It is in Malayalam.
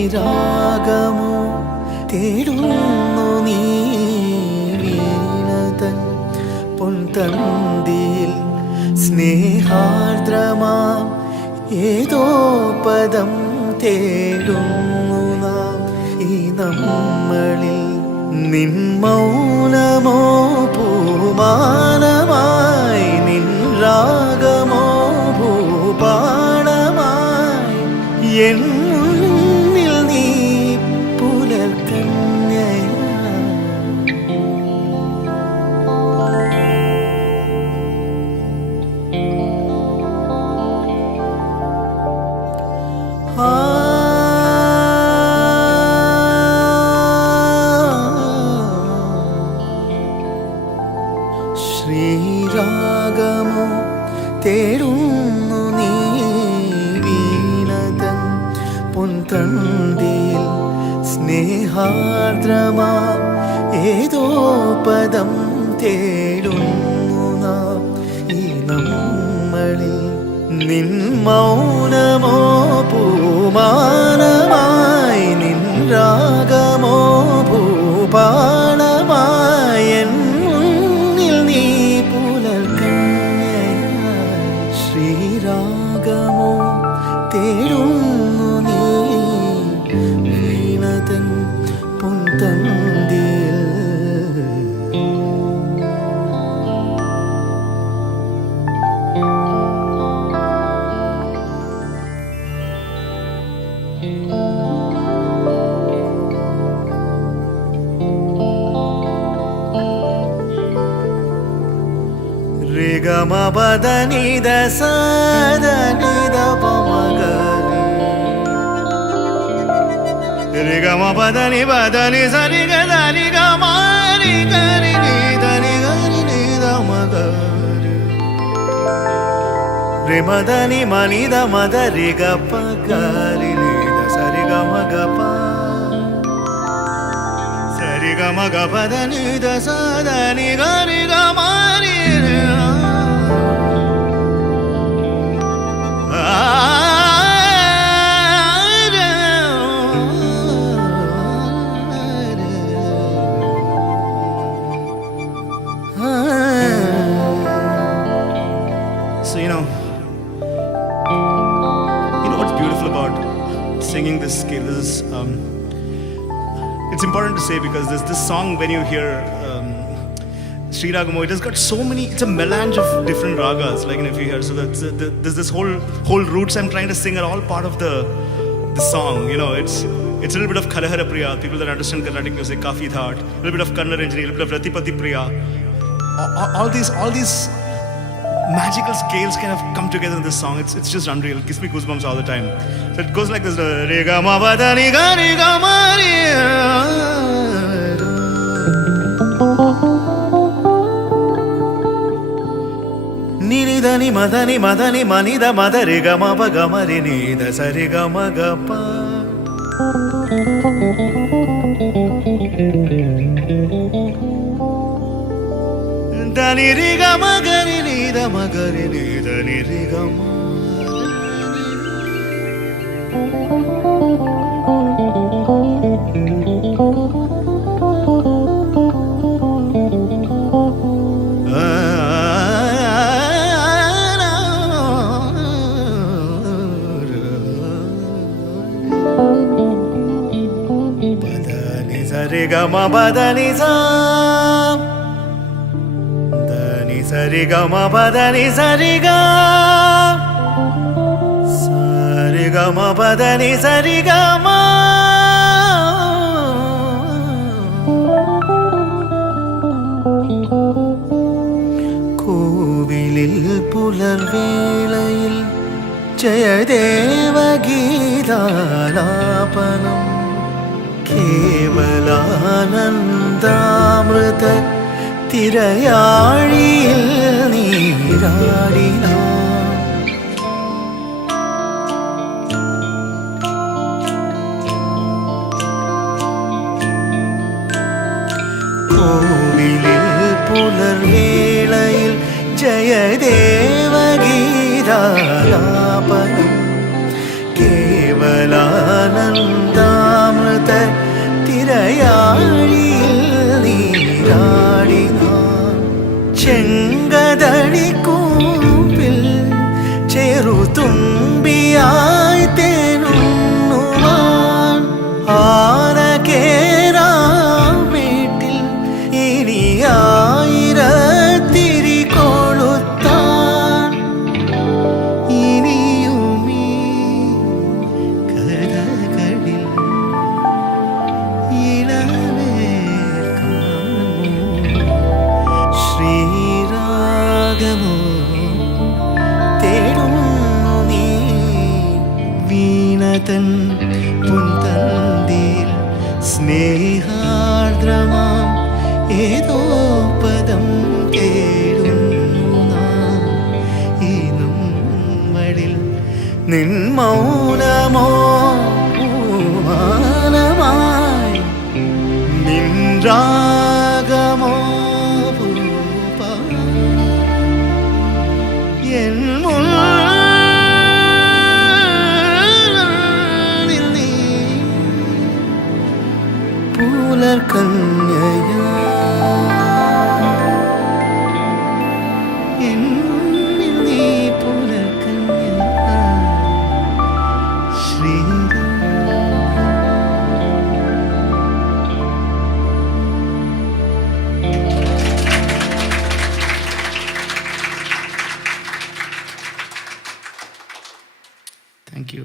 ശ്രീരാഗമോ തേടുന്നു നീ വീണതൻ പൊൻതന്തിയിൽ സ്നേഹാർദ്രമാം ഏതോ പദം തേടുന്നു നാം ഈ നമ്മളിൽ നിൻ മൗനമോ പൂമാനമായി നിൻ രാഗമോ ഭൂപാളമായി എൻ മുന്നിൽ നീ പുലർക്കന്യയാ ശ്രീരാഗമോ തേടുന്നു നീ വീണതൻ പൊൻതന്തിയിൽ സ്നേഹാർദ്രമാ ഏതോ പദം തേടുന്നു നാം ഈ നമ്മളിൽ നിൻ മൗനമോ പൂമാനമായി നിൻ രാഗമോ ഭൂപാളമായി എൻ മുന്നിൽ നീ പുലർക്കന്യയായി ശ്രീരാഗമോ തേടുന്നു നീ വീണതൻ പൊൻതന്തിയിൽ രിഗമപദനിദ സദനിദ പമഗരി രിഗമപദനി പദനി സരിഗ സരിഗ മാരി ഗരി നിദനി ഗരി നിദ മഗരി രിമദനി മനിദ മദ രിഗ പഗരി നിദ സരിഗ മഗ പ സരിഗ മഗ പദനി ദ സദനി ഗരി ഗ മാരി So you know what's beautiful about singing this scale. This is it's important to say because there's this song when you hear Sri Ragamo, it has got so many. It's a melange of different ragas. Like if you hear, so there's this whole roots I'm trying to sing are all part of the song. You know, it's a little bit of Kalahara Priya. People that understand Carnatic music, Kafi Thaat, a little bit of Kanna Ranjani, a little bit of Ratipati Priya. All these magical scales kind of come together in this song. It's just unreal. It gives me goosebumps all the time. So it goes like this: Re ga ma ba da ni ga ma ri. నినిదని మదని మదని మనిద మదరి గమ గమరి నీద సరి గమ గప దని రి గమ గరి నీద మగరి నీద నిరి గమ సరి గమ పదని సా దని సరి గమ పదని సరి గా సరి గమ పదని సరి గమ కోవిల കോവിലിൽ പുലർവേളയിൽ ജയദേവഗീതാലാപനം കേവലാനന്ദാമൃത തിരയാഴിയിൽ നീരാടിന കോവിലിൽ പുലർവേളയിൽ ജയദേവഗീതാലാപനം കേവലാനന്ദാമൃത തിരയാഴിയിൽ നീരാടിന ചെങ്കതടിക്കൂമ്പിൽ ചെറുതുമ്പിയായി തേനുണ്ണുവാൻ ആനകേറാം വീട്ടിൽ ഇനി ആയിരത്തിരി കൊളുത്താൻ ഇനിയുമീ കഥകളിൽ ശ്രീരാഗമോ തേടുന്നു നീ വീണതൻ പുൻതന്തിൽ സ്നേഹാർദ്രമാം ഏതോ പദം തേടുന്നു നാം ഈ നമ്മളിൽ നിൻ മൗനമോ പൂമാനമായി നിൻ രാഗമോ പൂപ്പാ- എൻ മുന്നിൽ നീ പുലർകന്യയാ എൻ മുന്നിൽ നീ പുലർകന്യയാ ശ്രീരാം. Thank you.